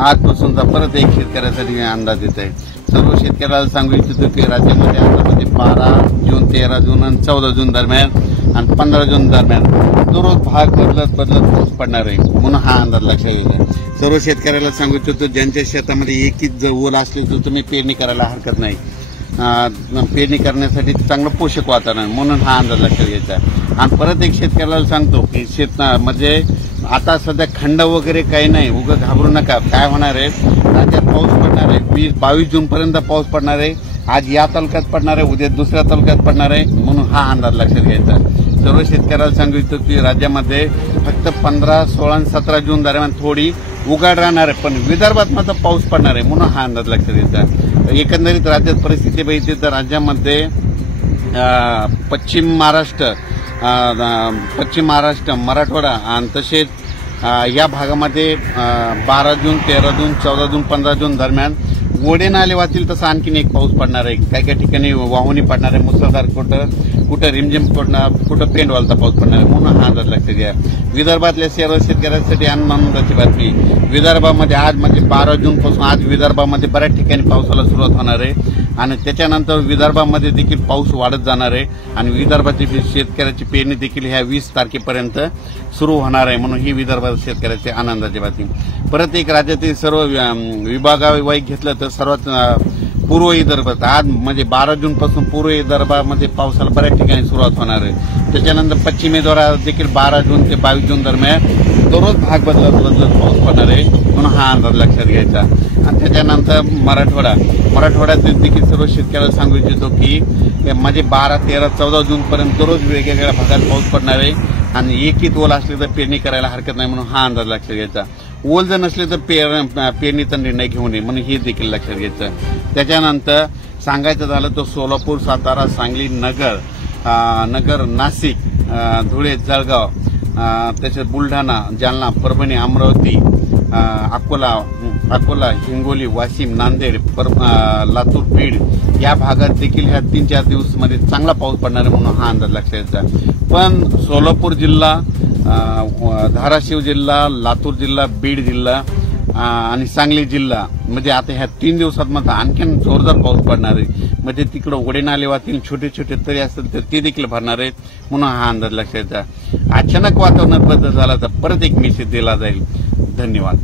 आजपासूनचा परत एक शेतकऱ्यासाठी अंदाज येत आहे। सर्व शेतकऱ्याला सांगू इच्छितो की राज्यामध्ये आतामध्ये 12 जून 13 जून आणि 14 जून दरम्यान आणि 15 जून दरम्यान दररोज भाग बदलत पाऊस पडणार आहे, म्हणून हा अंदाज लक्षात येतो। सर्व शेतकऱ्याला सांगू इच्छितो ज्यांच्या शेतामध्ये एकच जर ओल असले तर तुम्ही पेरणी करायला हरकत नाही। पेरणी करण्यासाठी चांगलं पोषक वातावरण, म्हणून हा अंदाज लक्षात घ्यायचा। आणि परत एक शेतकऱ्याला सांगतो की म्हणजे आता सध्या खंड वगैरे काही नाही, उगाच घाबरू नका। काय होणार आहे, राज्यात पाऊस पडणार आहे, 22 जून पर्यंत पाऊस पडणार आहे। आज या तालुक्यात पडणार आहे, उद्या दुसऱ्या तालुक्यात पडणार आहे, म्हणून हा अंदाज लक्षात घ्यायचा। सर्व शेतकऱ्याला सांगू इच्छितो की राज्यामध्ये फक्त 15, 16 आणि 17 जून दरम्यान थोडी उघाड राहणार आहे, पण विदर्भात मात्र पाऊस पडणार आहे, म्हणून हा अंदाज लक्षात घ्यायचा। एकंदरीत राज्यात परिस्थिती बघितली तर राज्यामध्ये पश्चिम महाराष्ट्र, मराठवाडा आणि तसेच या भागामध्ये 12 जून 13 जून 14 जून 15 जून दरम्यान ओढे नाले वाहतील तसा आणखीन एक पाऊस पडणार आहे। काही ठिकाणी वाहुणी पडणार आहे, मुसळधार, कुठं रिमझिम पडणार, कुठं पेंडवालचा पाऊस पडणार आहे, म्हणून हा अंदाज लक्षात घ्या। विदर्भातल्या सर्व शेतकऱ्यांसाठी आनंदाची बातमी, विदर्भामध्ये आज म्हणजे 12 जून पासून आज विदर्भामध्ये बऱ्याच ठिकाणी पावसाला सुरुवात होणार आहे आणि त्याच्यानंतर विदर्भामध्ये देखील पाऊस वाढत जाणार आहे आणि विदर्भाची शेतकऱ्याची पेरणी देखील ह्या 20 तारखेपर्यंत सुरू होणार आहे, म्हणून ही विदर्भात शेतकऱ्याची आनंदाची बातमी। परत एक राज्यातील सर्व विभागावाईज घेतलं तर सर्वात पूर्व विदर्भात आज म्हणजे 12 जून पासून पूर्व विदर्भामध्ये पावसाला बऱ्याच ठिकाणी सुरुवात होणार आहे। त्याच्यानंतर पश्चिमी द्वारा देखील 12 जून ते 22 जून दरम्यान दररोज भाग बदलत पाऊस पडणार आहे, म्हणून हा अंदाज लक्षात घ्यायचा। आणि त्याच्यानंतर मराठवाड्यात देखील सर्व शेतकऱ्याला सांगू इच्छितो की म्हणजे 12, 13, 14 जून पर्यंत दररोज वेगवेगळ्या भागात पाऊस पडणार आहे आणि एकच ओल असले तर पेरणी करायला हरकत नाही, म्हणून हा अंदाज लक्षात घ्यायचा। ओल जर नसले तर पेरणीचा निर्णय घेऊ नये, म्हणून हे देखील लक्षात घ्यायचं। त्याच्यानंतर सांगायचं झालं तर सोलापूर, सातारा, सांगली, नगर, नाशिक, धुळे, जळगाव, तसेच बुलढाणा, जालना, परभणी, अमरावती, अकोला, हिंगोली, वाशिम, नांदेड, लातूर, बीड या भागात देखील ह्या 3-4 दिवसामध्ये चांगला पाऊस पडणार आहे, म्हणून हा अंदाज लक्षात घ्यायचा। पण सोलापूर जिल्हा, धाराशिव जिल्हा, लातूर जिल्हा, बीड जिल्हा आणि सांगली जिल्हा म्हणजे आता ह्या 3 दिवसात मात्र आणखीन जोरदार पाऊस पडणार आहे, म्हणजे तिकडे ओढे नाले वाहतील, छोटे तरी असतील तर ते देखील भरणार आहेत, म्हणून हा अंदाज लक्षात घ्यायचा। अचानक वातावरणात बदल झाला तर परत एक मेसेज दिला जाईल। धन्यवाद।